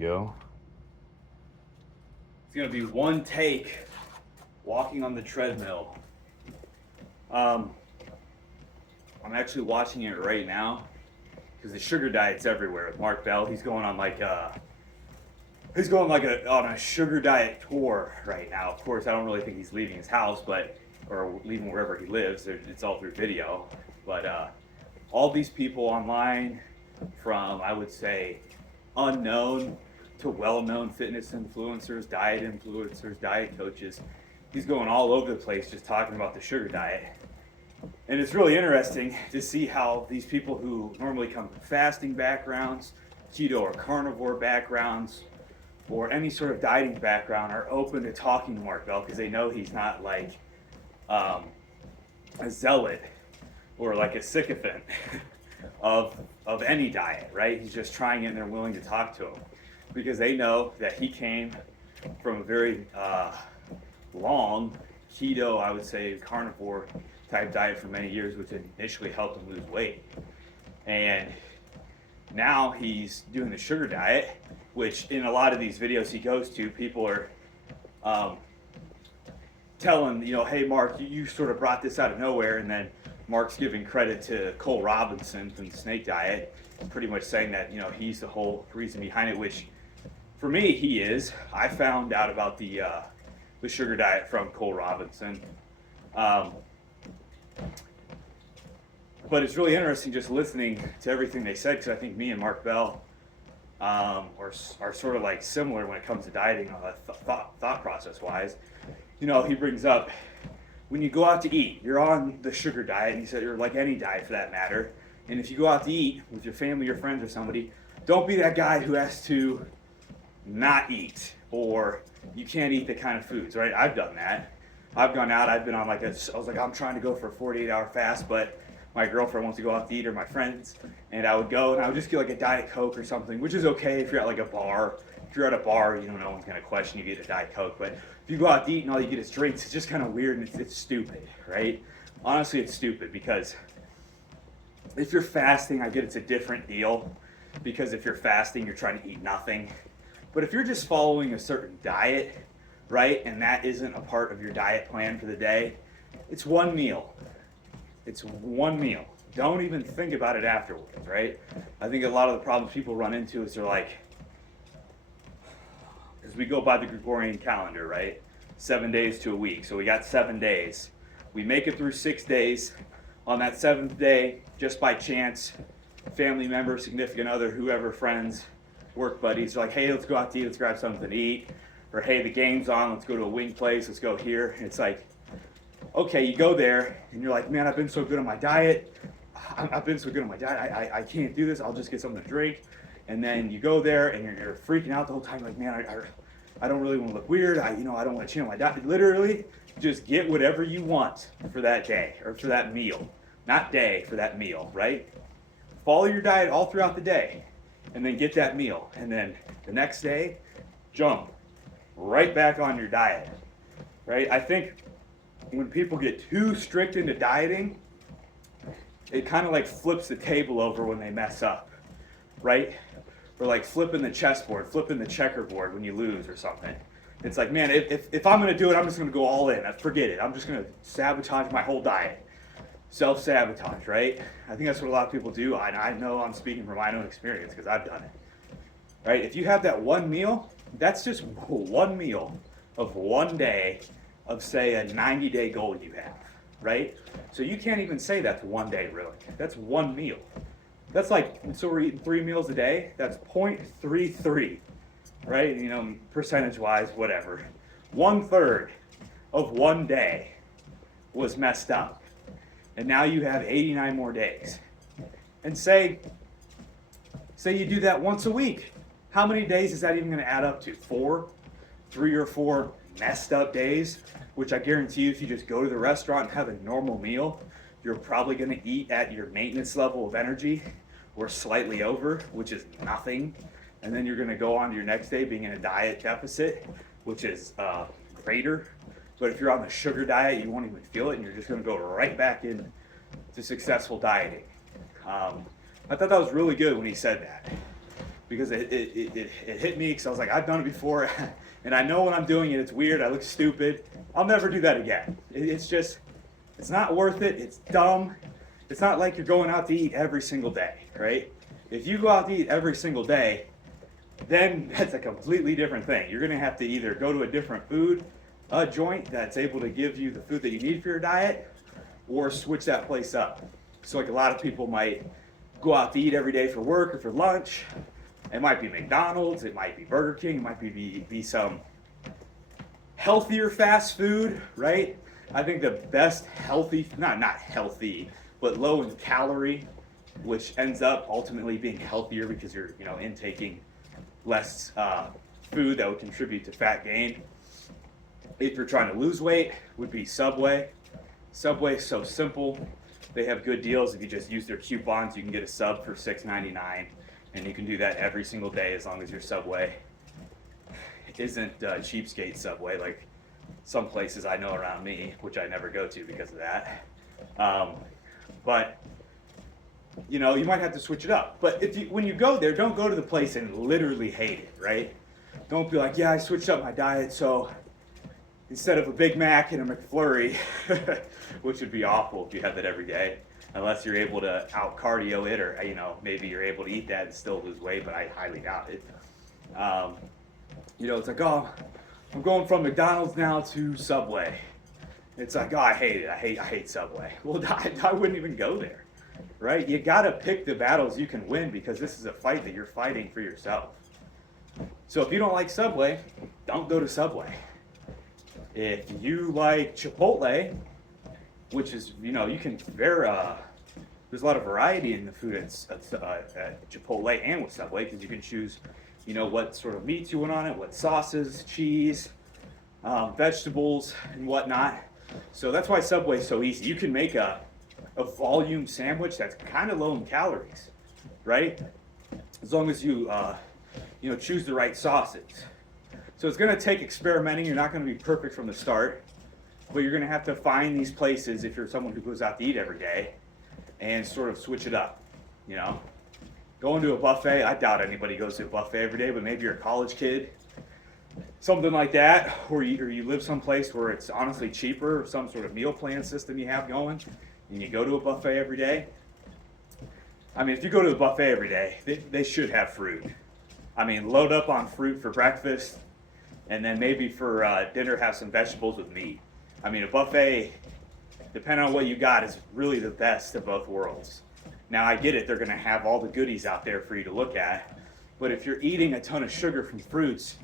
go. It's gonna be one take walking on the treadmill. I'm actually watching it right now because the sugar diet's everywhere with Mark Bell. He's going on on a sugar diet tour right now. Of course, I don't really think he's leaving his house, or leaving wherever he lives. It's all through video. But all these people online, from I would say unknown to well-known fitness influencers, diet coaches. He's going all over the place just talking about the sugar diet. And it's really interesting to see how these people who normally come from fasting backgrounds, keto or carnivore backgrounds, or any sort of dieting background are open to talking to Mark Bell because they know he's not like a zealot or like a sycophant of any diet, right? He's just trying it and they're willing to talk to him because they know that he came from a very long keto, I would say carnivore type diet for many years, which initially helped him lose weight. And now he's doing the sugar diet, which in a lot of these videos he goes to, people are telling, hey, Mark, you sort of brought this out of nowhere. And then Mark's giving credit to Cole Robinson from the Snake Diet, pretty much saying that, he's the whole reason behind it, which for me, he is. I found out about the sugar diet from Cole Robinson. But it's really interesting just listening to everything they said, because I think me and Mark Bell are sort of like similar when it comes to dieting, thought process wise. He brings up, when you go out to eat, you're on the sugar diet, and he said, or like any diet for that matter, and if you go out to eat with your family or friends or somebody, don't be that guy who has to not eat, or you can't eat the kind of foods, right? I've done that. I've gone out, I've been on I was like, I'm trying to go for a 48-hour fast, but my girlfriend wants to go out to eat, or my friends, and I would go and I would just get like a Diet Coke or something, which is okay if you're at like a bar. If you're at a bar, no one's gonna question you get a Diet Coke, but if you go out to eat and all you get is drinks, it's just kind of weird and it's stupid, right? Honestly, it's stupid because if you're fasting, I get it's a different deal, because if you're fasting, you're trying to eat nothing. But if you're just following a certain diet, right, and that isn't a part of your diet plan for the day, it's one meal. It's one meal. Don't even think about it afterwards, right? I think a lot of the problems people run into is they're like, as we go by the Gregorian calendar, right? 7 days to a week. So we got 7 days. We make it through 6 days. On that 7th day, just by chance, family member, significant other, whoever, friends, work buddies are like, hey, let's go out to eat, let's grab something to eat. Or hey, the game's on, let's go to a wing place, let's go here. And it's like, okay, you go there and you're like, man, I've been so good on my diet. I can't do this. I'll just get something to drink. And then you go there and you're freaking out the whole time. Like, man, I don't really want to look weird. I don't want to change my diet. Literally, just get whatever you want for that day or for that meal. Not day, for that meal, right? Follow your diet all throughout the day and then get that meal. And then the next day, jump right back on your diet, right? I think when people get too strict into dieting, it kind of like flips the table over when they mess up, right? Or like flipping the chessboard, flipping the checkerboard when you lose or something. It's like, man, if I'm going to do it, I'm just going to go all in. Forget it. I'm just going to sabotage my whole diet. Self-sabotage, right? I think that's what a lot of people do. I know I'm speaking from my own experience because I've done it, right? If you have that one meal, that's just one meal of one day of, say, a 90-day goal you have, right? So you can't even say that's one day, really. That's one meal. That's like, so we're eating 3 meals a day. That's 0.33, right? Percentage-wise, whatever. 1/3 of one day was messed up. And now you have 89 more days. And say you do that once a week. How many days is that even going to add up to? 4? 3 or 4 messed up days, which I guarantee you if you just go to the restaurant and have a normal meal, you're probably going to eat at your maintenance level of energy or slightly over, which is nothing. And then you're going to go on to your next day being in a diet deficit, which is greater. But if you're on the sugar diet, you won't even feel it, and you're just going to go right back into successful dieting. I thought that was really good when he said that. because it hit me because I was like, I've done it before, and I know when I'm doing it, it's weird, I look stupid. I'll never do that again. It's not worth it. It's dumb. It's not like you're going out to eat every single day, right? If you go out to eat every single day, then that's a completely different thing. You're going to have to either go to a different food joint that's able to give you the food that you need for your diet, or switch that place up. So like a lot of people might go out to eat every day for work or for lunch. It might be McDonald's, it might be Burger King, it might be some healthier fast food, right? I think the best healthy, not healthy, but low in calorie, which ends up ultimately being healthier because you're intaking less food that would contribute to fat gain. If you're trying to lose weight, would be Subway. Subway's so simple. They have good deals. If you just use their coupons, you can get a sub for $6.99, and you can do that every single day as long as your Subway isn't cheapskate Subway like some places I know around me, which I never go to because of that. But you might have to switch it up. But when you go there, don't go to the place and literally hate it, right? Don't be like, yeah, I switched up my diet, so instead of a Big Mac and a McFlurry, which would be awful if you had that every day, unless you're able to out cardio it, or maybe you're able to eat that and still lose weight, but I highly doubt it. It's like, oh, I'm going from McDonald's now to Subway. It's like, oh, I hate it. I hate Subway. Well, I wouldn't even go there, right? You gotta pick the battles you can win, because this is a fight that you're fighting for yourself. So if you don't like Subway, don't go to Subway. If you like Chipotle, which is, you can, there's a lot of variety in the food at Chipotle and with Subway, because you can choose, what sort of meats you want on it, what sauces, cheese, vegetables, and whatnot. So that's why Subway's so easy. You can make a volume sandwich that's kind of low in calories, right? As long as you, choose the right sauces. So it's going to take experimenting. You're not going to be perfect from the start, but you're going to have to find these places if you're someone who goes out to eat every day and sort of switch it up, Going to a buffet, I doubt anybody goes to a buffet every day, but maybe you're a college kid, something like that, or you live someplace where it's honestly cheaper, or some sort of meal plan system you have going, and you go to a buffet every day. I mean, if you go to a buffet every day, they should have fruit. I mean, load up on fruit for breakfast, and then maybe for dinner have some vegetables with meat. I mean, a buffet, depending on what you got, is really the best of both worlds. Now, I get it, they're going to have all the goodies out there for you to look at, but if you're eating a ton of sugar from fruits,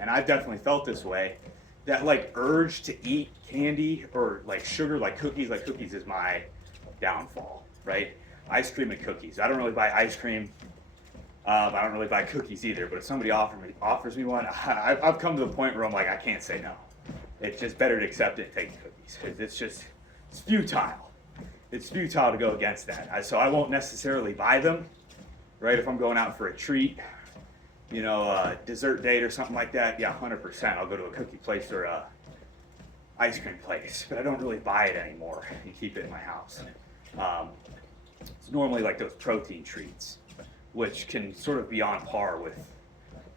and I've definitely felt this way, that urge to eat candy or sugar, like cookies is my downfall, right? Ice cream and cookies. I don't really buy ice cream. I don't really buy cookies either, but if somebody offers me one, I've come to the point where I'm like, I can't say no. It's just better to accept it and take the cookies. It's futile. It's futile to go against that. So I won't necessarily buy them, right? If I'm going out for a treat, a dessert date or something like that, yeah, 100%. I'll go to a cookie place or a ice cream place, but I don't really buy it anymore and keep it in my house. It's normally like those protein treats, which can sort of be on par with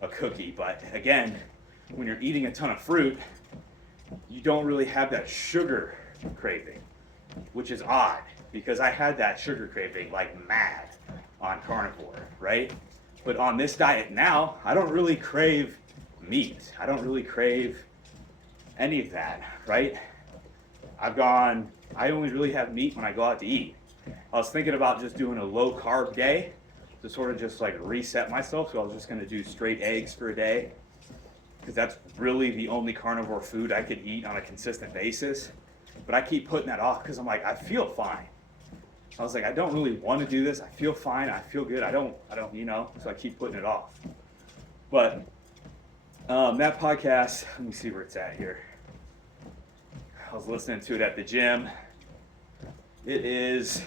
a cookie. But again, when you're eating a ton of fruit, you don't really have that sugar craving, which is odd, because I had that sugar craving like mad on carnivore, right? But on this diet now, I don't really crave meat. I don't really crave any of that, right? I only really have meat when I go out to eat. I was thinking about just doing a low carb day to sort of just reset myself. So I was just going to do straight eggs for a day, because that's really the only carnivore food I could eat on a consistent basis. But I keep putting that off because I'm like, I feel fine. I was like, I don't really want to do this. I feel fine. I feel good. I don't, so I keep putting it off. But that podcast, let me see where it's at here. I was listening to it at the gym. It is,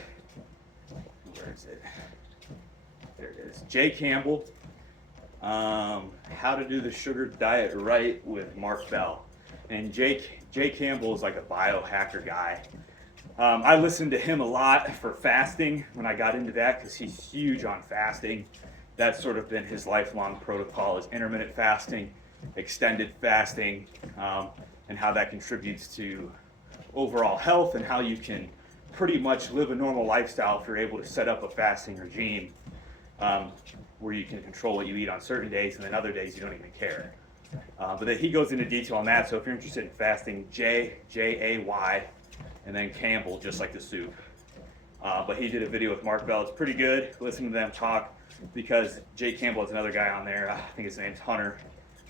where is it? There it is. Jay Campbell, How to Do the Sugar Diet Right with Mark Bell. And Jay Campbell is like a biohacker guy. I listened to him a lot for fasting when I got into that, because he's huge on fasting. that's sort of been his lifelong protocol, is intermittent fasting, extended fasting, and how that contributes to overall health and how you can pretty much live a normal lifestyle if you're able to set up a fasting regime where you can control what you eat on certain days, and then other days you don't even care. But then he goes into detail on that, so if you're interested in fasting, J-A-Y, and then Campbell, just like the soup. But he did a video with Mark Bell. It's pretty good. Listen to them talk, because Jay Campbell is another guy on there. I think his name's Hunter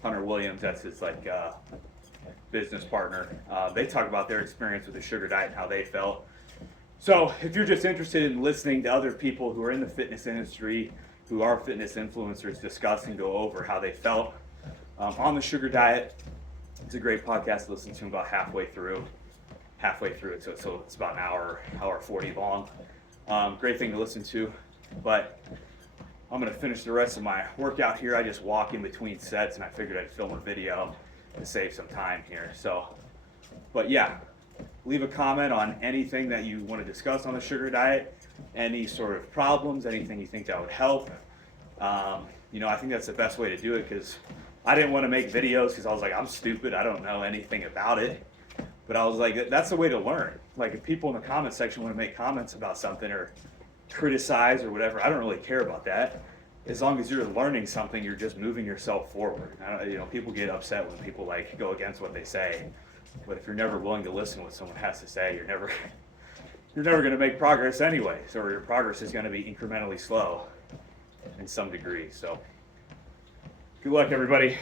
Williams. That's his business partner. They talk about their experience with the sugar diet and how they felt. So if you're just interested in listening to other people who are in the fitness industry, who are fitness influencers, discuss and go over how they felt on the sugar diet, it's a great podcast to listen to about halfway through it. So it's about an hour 40 long. Great thing to listen to. But I'm going to finish the rest of my workout here. I just walk in between sets, and I figured I'd film a video to save some time here. So, but yeah, leave a comment on anything that you want to discuss on the sugar diet, any sort of problems, anything you think that would help. I think that's the best way to do it, because I didn't want to make videos because I was like, I'm stupid, I don't know anything about it. But I was like, that's the way to learn. Like, if people in the comment section want to make comments about something or criticize or whatever, I don't really care about that. As long as you're learning something, you're just moving yourself forward. People get upset when people go against what they say. But if you're never willing to listen to what someone has to say, you're never going to make progress anyway. So your progress is going to be incrementally slow in some degree. So good luck, everybody.